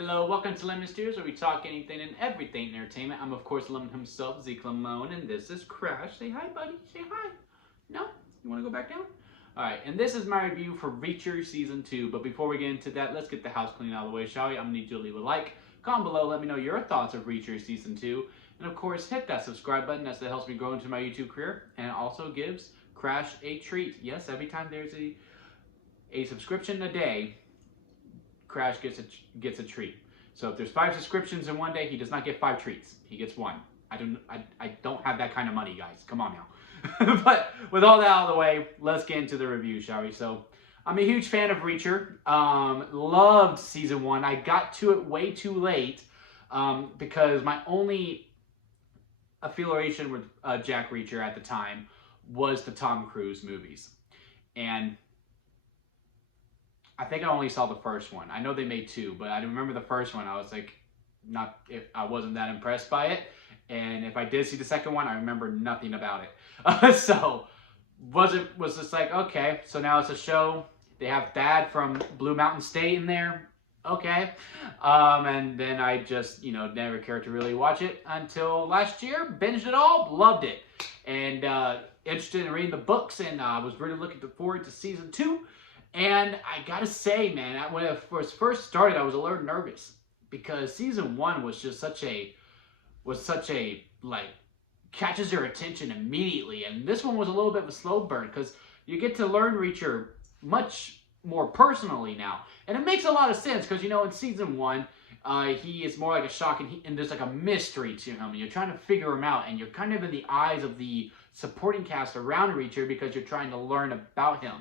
Hello, welcome to Lemon Steers, where we talk anything and everything entertainment. I'm, of course, Lemon himself, Zeke Lemon, and this is Crash. Say hi, buddy. Say hi. No? You want to go back down? Alright, and this is my review for Reacher Season 2. But before we get into that, let's get the house clean out of the way, shall we? I'm going to need you to leave a like. Comment below, let me know your thoughts of Reacher Season 2. And, of course, hit that subscribe button. That helps me grow into my YouTube career. And it also gives Crash a treat. Yes, every time there's a subscription a day, Crash gets a treat. So if there's 5 subscriptions in one day, he does not get 5 treats. He gets 1. I don't have that kind of money, guys. Come on now. But with all that out of the way, let's get into the review, shall we? So I'm a huge fan of Reacher. Loved season 1. I got to it way too late because my only affiliation with Jack Reacher at the time was the Tom Cruise movies. And I think I only saw the first one. I know they made 2, but I remember the first one. I was like, I wasn't that impressed by it. And if I did see the second one, I remember nothing about it. So was just like, okay, so now it's a show. They have Thad from Blue Mountain State in there. Okay. And then I just, never cared to really watch it until last year. Binged it all, loved it. And interested in reading the books, and I was really looking forward to season 2. And I gotta say, man, when it first started, I was a little nervous because season 1 was just such a like catches your attention immediately, and this one was a little bit of a slow burn because you get to learn Reacher much more personally now, and it makes a lot of sense because in season 1, he is more like a shock, and there's like a mystery to him, and you're trying to figure him out, and you're kind of in the eyes of the supporting cast around Reacher because you're trying to learn about him.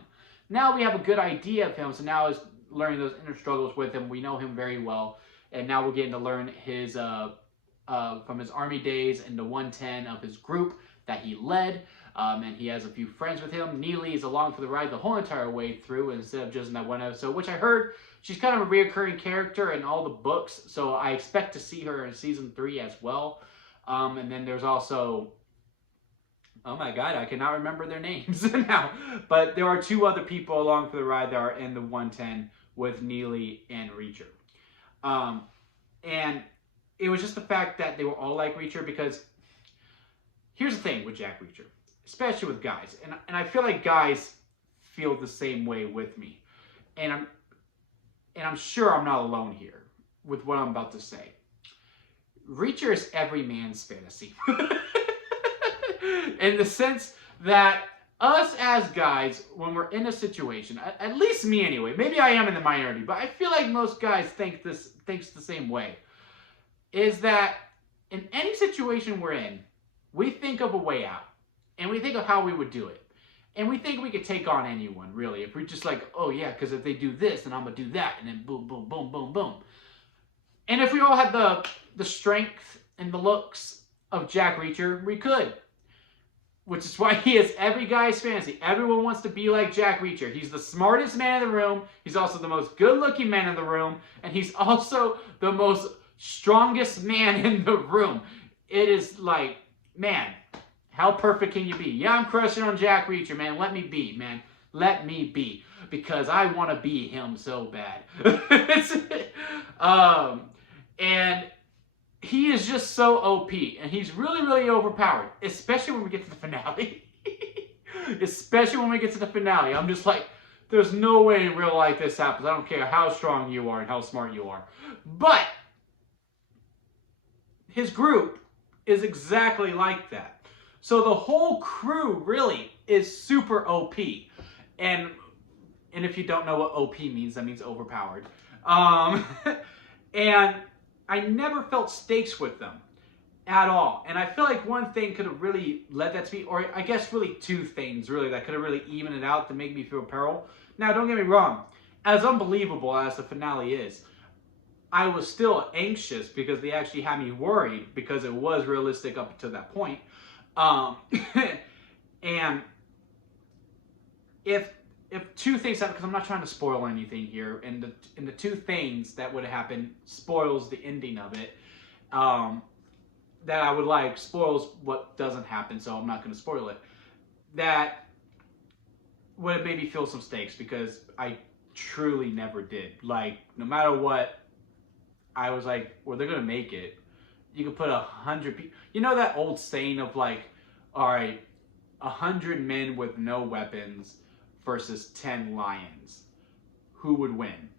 Now we have a good idea of him, so now is learning those inner struggles with him. We know him very well, and now we're getting to learn his from his army days and the 110 of his group that he led, and he has a few friends with him. Neely is along for the ride the whole entire way through instead of just in that one episode, which I heard she's kind of a reoccurring character in all the books, so I expect to see her in season 3 as well. And then there's also... oh my god, I cannot remember their names now. But there are 2 other people along for the ride that are in the 110 with Neely and Reacher. And it was just the fact that they were all like Reacher, because here's the thing with Jack Reacher, especially with guys, and I feel like guys feel the same way with me. And I'm sure I'm not alone here with what I'm about to say. Reacher is every man's fantasy. In the sense that us as guys, when we're in a situation, at least me anyway, maybe I am in the minority, but I feel like most guys thinks the same way, is that in any situation we're in, we think of a way out, and we think of how we would do it, and we think we could take on anyone, really, if we're just like, oh yeah, because if they do this, then I'm gonna do that, and then boom, boom, boom, boom, boom. And if we all had the strength and the looks of Jack Reacher, we could. Which is why he is every guy's fantasy. Everyone wants to be like Jack Reacher. He's the smartest man in the room. He's also the most good-looking man in the room. And he's also the most strongest man in the room. It is like, man, how perfect can you be? Yeah, I'm crushing on Jack Reacher, man. Let me be, man. Let me be. Because I want to be him so bad. And... he is just so OP, and he's really, really overpowered, especially when we get to the finale. Especially when we get to the finale. I'm just like, there's no way in real life this happens. I don't care how strong you are and how smart you are. But his group is exactly like that. So the whole crew really is super OP. And if you don't know what OP means, that means overpowered. And I never felt stakes with them at all. And I feel like one thing could have really led that to me, or I guess really 2 things really that could have really evened it out to make me feel peril. Now, don't get me wrong. As unbelievable as the finale is, I was still anxious because they actually had me worried because it was realistic up to that point. And if 2 things happen, because I'm not trying to spoil anything here, and the 2 things that would happen spoils the ending of it, that I would like spoils what doesn't happen, so I'm not going to spoil it, that would have made me feel some stakes, because I truly never did. Like, no matter what, I was like, well, they're gonna make it. You could put 100 people. You know that old saying of like, all right, 100 men with no weapons versus 10 lions. Who would win?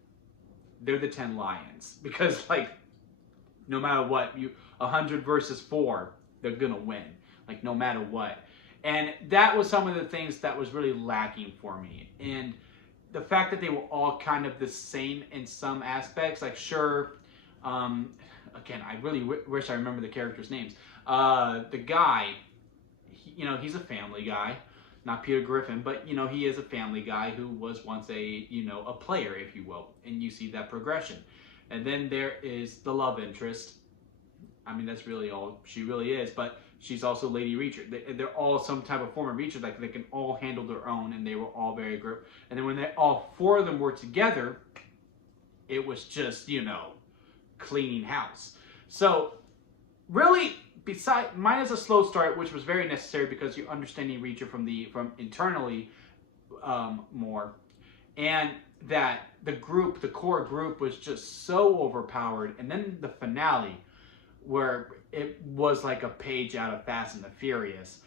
They're the 10 lions because like, no matter what, 100 versus 4, they're gonna win. Like no matter what. And that was some of the things that was really lacking for me. And the fact that they were all kind of the same in some aspects, like sure, again, I really wish I remember the characters' names. The guy, he's a family guy, not Peter Griffin, but he is a family guy who was once a player, if you will, and you see that progression. And then there is the love interest. I mean, that's really all she really is, but she's also Lady Reacher. They're all some type of form of Reacher, like they can all handle their own, and they were all very good. And then when all 4 of them were together, it was just, cleaning house. So, really, minus a slow start, which was very necessary because you're understanding Reacher from internally more, and that the core group was just so overpowered, and then the finale, where it was like a page out of Fast and the Furious.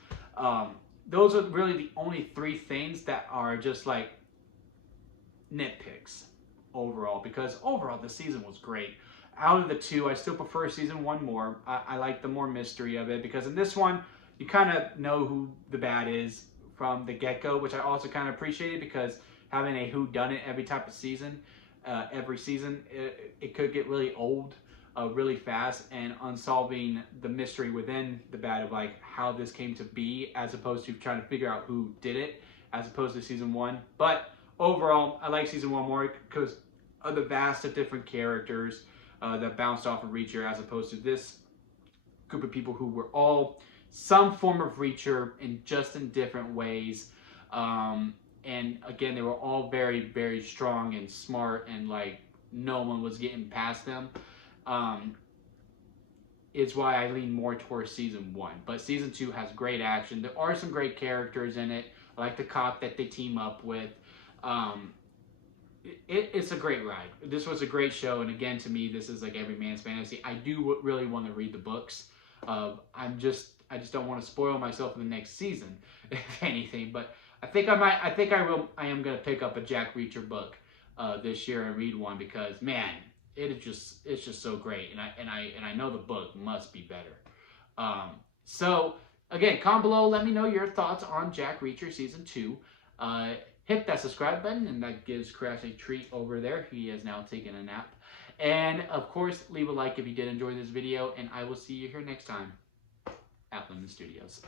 Those are really the only 3 things that are just like nitpicks overall, because overall the season was great. Out of the 2, I still prefer season 1 more. I like the more mystery of it, because in this one, you kind of know who the bad is from the get-go, which I also kind of appreciated, because having a whodunit every type of season, every season, it could get really old really fast, and unsolving the mystery within the bad of like how this came to be, as opposed to trying to figure out who did it, as opposed to season 1. But overall, I like season 1 more because of the vast of different characters that bounced off of Reacher, as opposed to this group of people who were all some form of Reacher in different ways. And again, they were all very, very strong and smart, and like no one was getting past them. Is why I lean more towards season 1. But season 2 has great action. There are some great characters in it. I like the cop that they team up with. It's a great ride. This was a great show, and again, to me, this is like every man's fantasy. I do really want to read the books. I just don't want to spoil myself for the next season, if anything. But I think I might. I am gonna pick up a Jack Reacher book this year and read one, because man, it's just so great, and I know the book must be better. So again, comment below. Let me know your thoughts on Jack Reacher season 2. Hit that subscribe button, and that gives Crash a treat over there. He has now taken a nap. And of course, leave a like if you did enjoy this video, and I will see you here next time at Lemon Studios.